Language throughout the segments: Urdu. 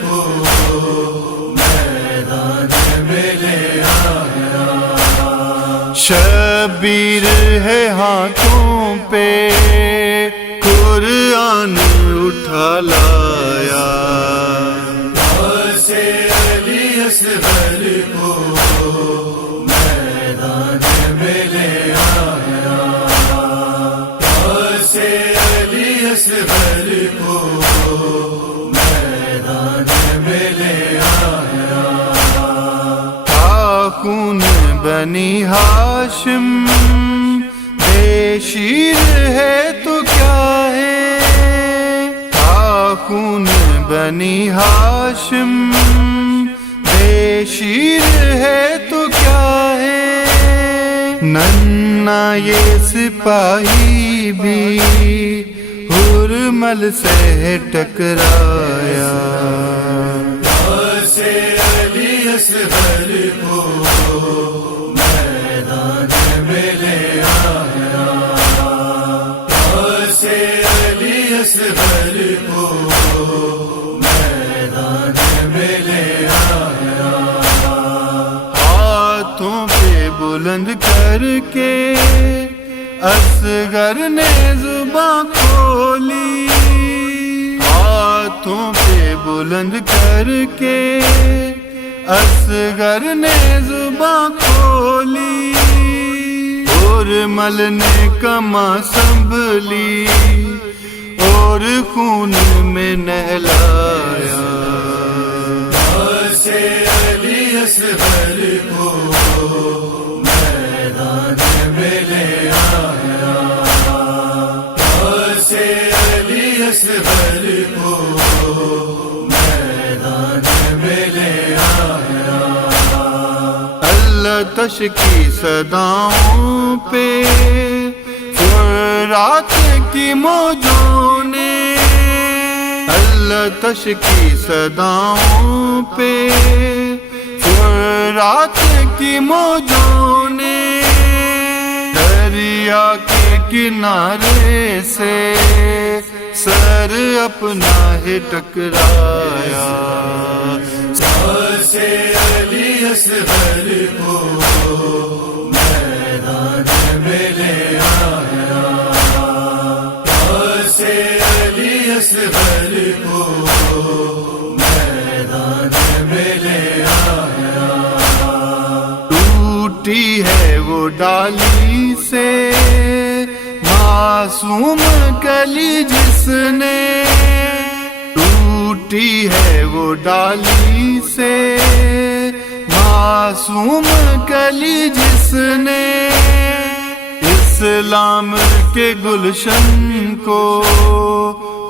کو میدان میں لے آیا، شبیر ہے ہاتھوں پہ قرآن اٹھا لایا، سے علی اصغر کو میدان میں لے آیا، سے علی اصغر کو میدان میں لے آیا، خون بنی ہاشم بے شیر ہے تو کیا ہے، خون بنی ہاشم بے شیر ہے تو کیا ہے، ننھا یہ سپاہی بھی حرمل سے ٹکرایا، سے علی اصغر کو میدان میں لے آیا، سے علی اصغر کو میدان میں لے آیا، ہاتھوں پہ بلند کر کے اصغر نے زباں کھولی، ہاتھوں پہ بلند کر کے اصغر نے زباں کھولی، اور مل نے کما سنبھلی اور خون میں نہلایا، سے علی اصغر کو میدان میں لے آیا، سے علی اصغر کو میدان میں لے آیا، اللہ تش کی صداؤں پہ فرات کی موجوں نے، اللہ تش کی صداؤں پہ فرات کی موجوں نے، دریا کے کنارے سے سر اپنا ہی ٹکرایا، سے علی اصغر کو میدان میں لے آیا، سے علی اصغر کو میدان میں لے آیا، ٹوٹی ہے وہ ڈالی سے معصوم کلی جس نے، ٹوٹی ہے وہ ڈالی سے معصوم کلی جس نے، اسلام کے گلشن کو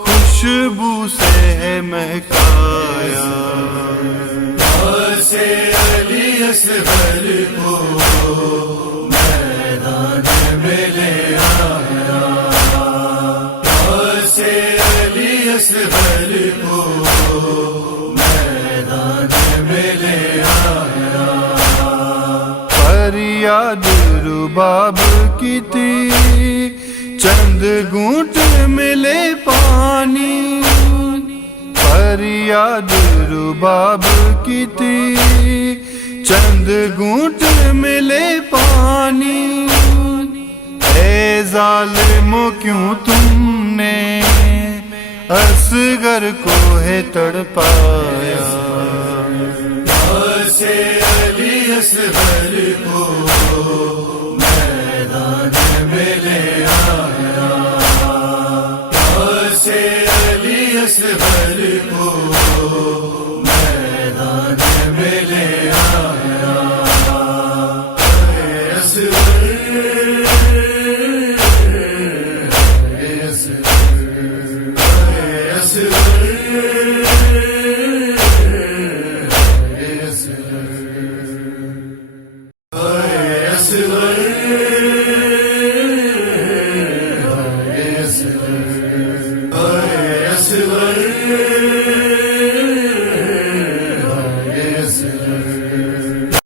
خوشبو سے ہے مہکایا، سے علی اصغر کو میدان میں لے آیا، سے علی اصغر کو میدان میں لے آیا، فریاد رباب کی تھی چند گھونٹ ملے پانی، فریاد رباب کی تھی چند گھونٹ ملے پانی، اے ظالمو کیوں تم نے اصغر کو ہے تڑپایا، سے علی اصغر کو میدان میں لے آیا، سے علی اصغر کو میدان میں لے